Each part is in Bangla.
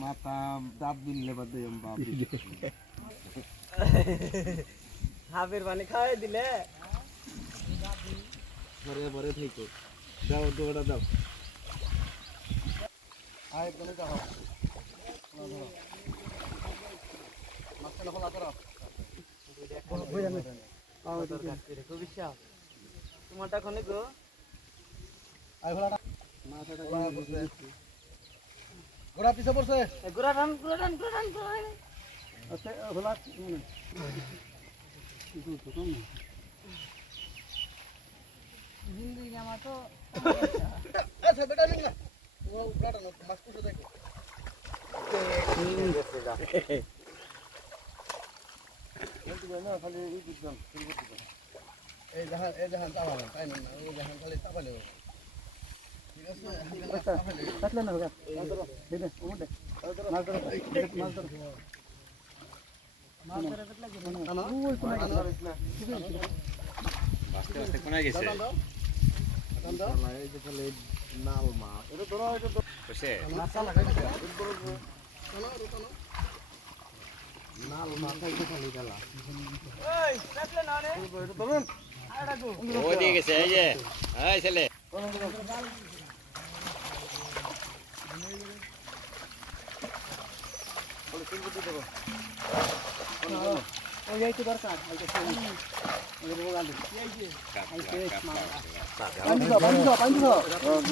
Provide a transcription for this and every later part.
মাথা দাঁত বিনলে বাদে হাফের পানি খাওয়াই দিলে পরে পরে থেকে দাও দৌড়া দাও আয় তুমি যাও মাছটা খোলা করো তোমারটা খনে গো আয় খোলাটা মাথাটা খোলা বসে গোড়া পিছে পড়ছে গোড়া টান আচ্ছা খোলা জিন্দগি আমার তো আচ্ছা বেটা নিন না ও গাটা না মাছ পুষে দেখো এই জাহান চাপাবে তাই না ওই জাহান খালি চাপালে ঠিক আছে কাটলে না হোগা দিদে ওমতে মাছ ধরো মাছ ধরো মাছ ধরে পেটলা কি না না ওই কোনা গেছে আস্তে আস্তে কোনা গেছে দাও এই যে খালি নাল মাছ এটা ধরো এটা বসে মাছ লাগাই দিতে নাল মাছ খাইতে খালি গেলা ওই পেটলে না রে এটা ধরুন আড়া গো ও দিয়ে গেছে এই যে এই ছেলে ওই যাইতে দরকার এই যে ওই বগালি এই যে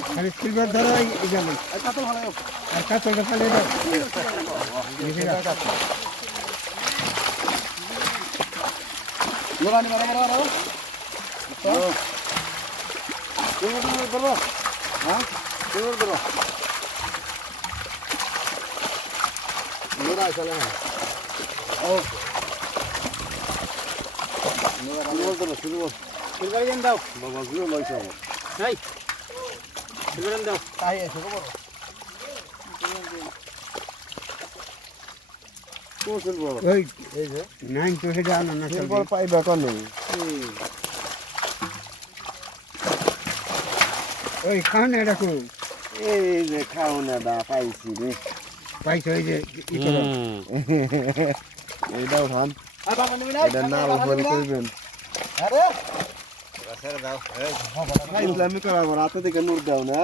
খালি সিলভার ধরো এই গেল আর কত ভালো আর কত খালি দাও লোরানি মারা মারা মারা সিলভার ধরো হ্যাঁ সিলভার ধরো লোরা চলে না ও সিলভার ধরো সিলভার সিলভার দেন দাও বাবা গুলো লইছো এই সিলভার দাও তাই আছে গো বড় তো সিলভার এই যে নাই তো হেডা না সিলভার পাইবা কোনে ওই খাওনে রাখো এই যে খাওনে দা পাইছি রে পাইছো এই যে এইটাও খান আর বাবা নিবি না এটা নাল হল করবেন আরে ছেড়ে দাও এই ভাই ইসলামি করাবো রাতে থেকে নূর দাও না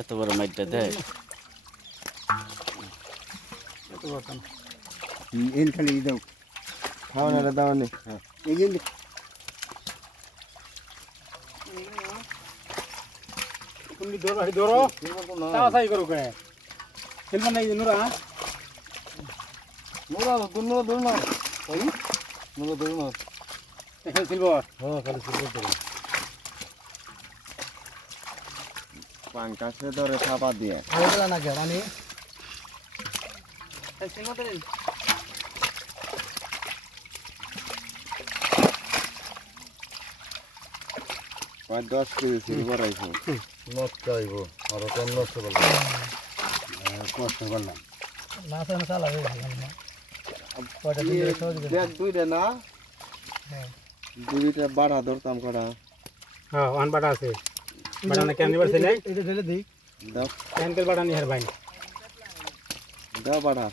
এত বড় মাইটটা দেয় এত বড় এন খালি দাও খাওনে দাও নে এই যে তুমি ধরো সাই করো কে সিলভার নাই নুরা মোরা দুনো দুনো ওই মোরা দুনো সিলভার হ্যাঁ খালি সিলভার ধরো পাঙ্কাশে ধরে খাবার দিয়ে আরেকলা না কে রানী সিলভার দেন পাঁচ 10 কেজি সিলভার আইছো নষ্ট আইবো আর কম নষ্ট করলাম কষ্ট করলাম মাছ মশলা হয়ে গেল না কয়টা দিন সহজ করে দেখ দুইটা না হ্যাঁ দুইটা বাড়া ধরতাম করা হ্যাঁ ওয়ান বাটা আছে বাটা না কেন নিবার ছেলে এটা ঢেলে দেই দাও ক্যান্সেল বাটা নি হের ভাই দাও বাড়া